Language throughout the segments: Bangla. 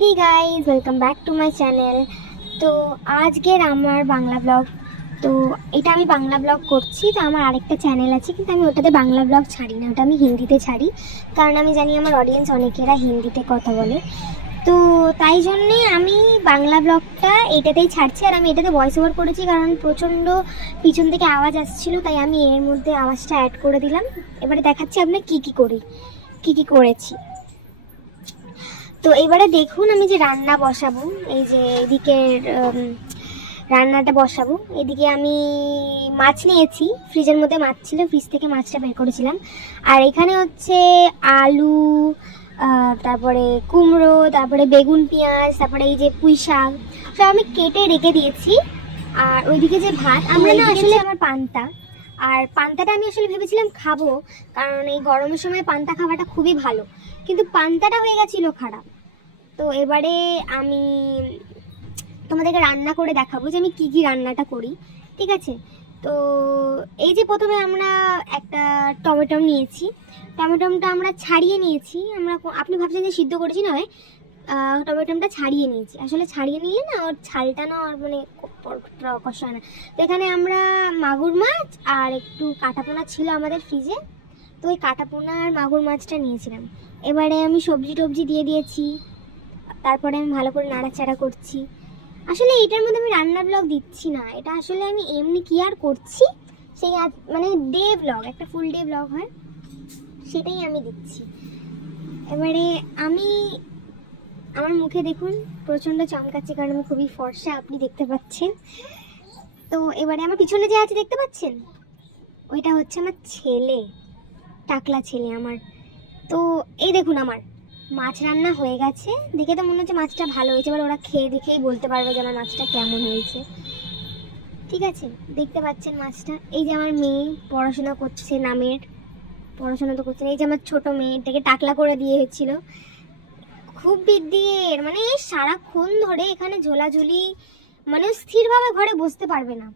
Hey guys, welcome back to my channel. তো আজকের আমার বাংলা ব্লগ, তো এটা আমি বাংলা ব্লগ করছি। তো আমার আরেকটা চ্যানেল আছে, কিন্তু আমি ওটাতে বাংলা ব্লগ ছাড়ি না, ওটা আমি হিন্দিতে ছাড়ি, কারণ আমি জানি আমার অডিয়েন্স অনেকেরা হিন্দিতে কথা বলে। তো তাই জন্যে আমি বাংলা ব্লগটা এটাতেই ছাড়ছি, আর আমি এটাতে ভয়েস ওভার করেছি কারণ প্রচণ্ড পিছন থেকে আওয়াজ আসছিল, তাই আমি এর মধ্যে আওয়াজটা অ্যাড করে দিলাম। এবারে দেখাচ্ছি আপনার কী কী করেছি। তো এবারে দেখুন, আমি যে রান্না বসাবো, এই যে এদিকে রান্নাটা বসাবো, এদিকে আমি মাছ নিয়েছি, ফ্রিজের মধ্যে মাছ ছিল, ফ্রিজ থেকে মাছটা বের করেছিলাম। আর এখানে হচ্ছে আলু, তারপরে কুমড়ো, তারপরে বেগুন, পেঁয়াজ, তারপরে এই যে পুঁই শাক, সব আমি কেটে রেখে দিয়েছি। আর ওইদিকে যে ভাত, আমরা না আসলে আমার পান্তা, আর পান্তাটা আমি আসলে ভেবেছিলাম খাবো, কারণ এই গরমের সময় পান্তা খাওয়াটা খুবই ভালো, কিন্তু পান্তাটা হয়ে গেছিল খারাপ। তো এবারে আমি তোমাদেরকে রান্না করে দেখাবো যে আমি কী রান্নাটা করি, ঠিক আছে? তো এই যে প্রথমে আমরা একটা টমেটো নিয়েছি, টমেটোটা আমরা ছাড়িয়ে নিয়েছি। আপনি ভাবছেন যে সিদ্ধ করেছি, নয়, টমেটোটা ছাড়িয়ে নিয়েছি। আসলে ছাড়িয়ে নিলে না ওর ছালটা না মানে কষ্ট হয় না। তো এখানে আমরা মাগুর মাছ আর একটু কাটাপোনা ছিল আমাদের ফ্রিজে, তো ওই কাটাপোনা আর মাগুর মাছটা নিয়েছিলাম। এবারে আমি সবজি দিয়ে দিয়েছি, তারপরে আমি ভালো করে নাড়াচাড়া করছি। আসলে এটার মধ্যে আমি রান্নার ব্লগ দিচ্ছি না, এটা আসলে আমি এমনি কি আর করছি সেই মানে ডে ব্লগ, একটা ফুল ডে ব্লগ হয়, সেটাই আমি দিচ্ছি। এবারে আমি আমার মুখে দেখুন প্রচণ্ড চমকাচ্ছে, কারণ আমি খুবই ফর্সা, আপনি দেখতে পাচ্ছেন। তো এবারে আমার পিছনে যে আছে দেখতে পাচ্ছেন, ওইটা হচ্ছে আমার ছেলে, টাকলা ছেলে আমার। তো এই দেখুন আমার মাছ রান্না হয়ে গেছে, দেখে তো মনে হচ্ছে মাছটা ভালো হয়েছে। এবার ওরা খেয়ে দেখেই বলতে পারবে যে আমার মাছটা কেমন হয়েছে, ঠিক আছে? দেখতে পাচ্ছেন মাছটা। এই যে আমার মেয়ে পড়াশোনা করছে, নামের পড়াশোনা তো করছে। এই যে আমার ছোট মেয়েটাকে টাকলা করে দিয়ে হয়েছিল, খুব বিদ্যের, মানে সারাক্ষণ ধরে এখানে ঝোলাঝুলি, মানে স্থিরভাবে ঘরে বসতে পারবে না।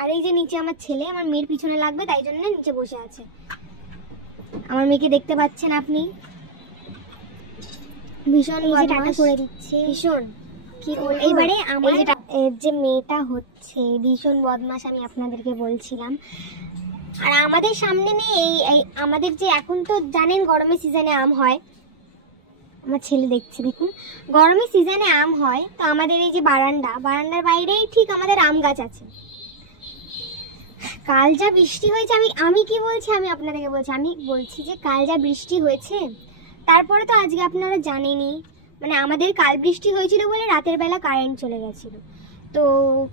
আর এই যে নিচে আমার ছেলে, আমার মেয়ের পিছনে লাগবে, তাই জন্য নিচে বসে আছে। আমার মেয়েকে দেখতে পাচ্ছেন আপনি, ভীষণ টাটা করে দিচ্ছে, ভীষণ কি। এইবারে আমার যে মেয়েটা হচ্ছে ভীষণ বদমাশ, আমি আপনাদেরকে বলছিলাম। আর আমাদের সামনে নেই এই আমাদের যে এখন তো জানেন গরমের সিজনে আম হয়, আমার ছেলে দেখছে দেখুন, গরমের সিজনে আম হয়। তো আমাদের এই যে বারান্দার বাইরেই ঠিক আমাদের আম গাছ আছে। কাল যা বৃষ্টি হয়েছে, আমি কি বলছি, আমি আপনাদেরকে বলছি, আমি বলছি যে কাল যা বৃষ্টি হয়েছে, তারপরে তো আজকে আপনারা জানেনই, মানে আমাদের কাল বৃষ্টি হয়েছিল বলে রাতের বেলা কারেন্ট চলে গেছিলো। তো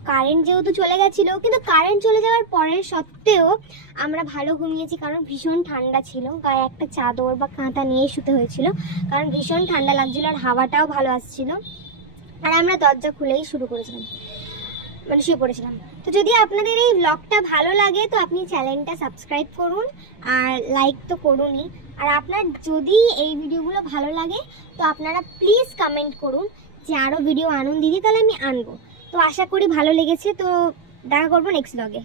কারেন্ট যেহেতু চলে গেছিলো, কিন্তু কারেন্ট চলে যাওয়ার পরের সত্ত্বেও আমরা ভালো ঘুমিয়েছি, কারণ ভীষণ ঠান্ডা ছিল, গায়ে একটা চাদর বা কাঁথা নিয়ে শুতে হয়েছিল, কারণ ভীষণ ঠান্ডা লাগছিল, আর হাওয়াটাও ভালো আসছিল। আর আমরা দরজা খুলেই শুয়ে পড়েছিলাম। তো যদি আপনাদের এই ব্লগটা ভালো লাগে, তো আপনি চ্যানেলটা সাবস্ক্রাইব করুন, আর লাইক তো করুনই। আর আপনার যদি এই ভিডিওগুলো ভালো লাগে, তো আপনারা প্লিজ কমেন্ট করুন যে আরও ভিডিও আনুন দিদি, তাহলে আমি আনবো। তো আশা করি ভালো লেগেছে, তো দেখা করবো নেক্সট ব্লগে।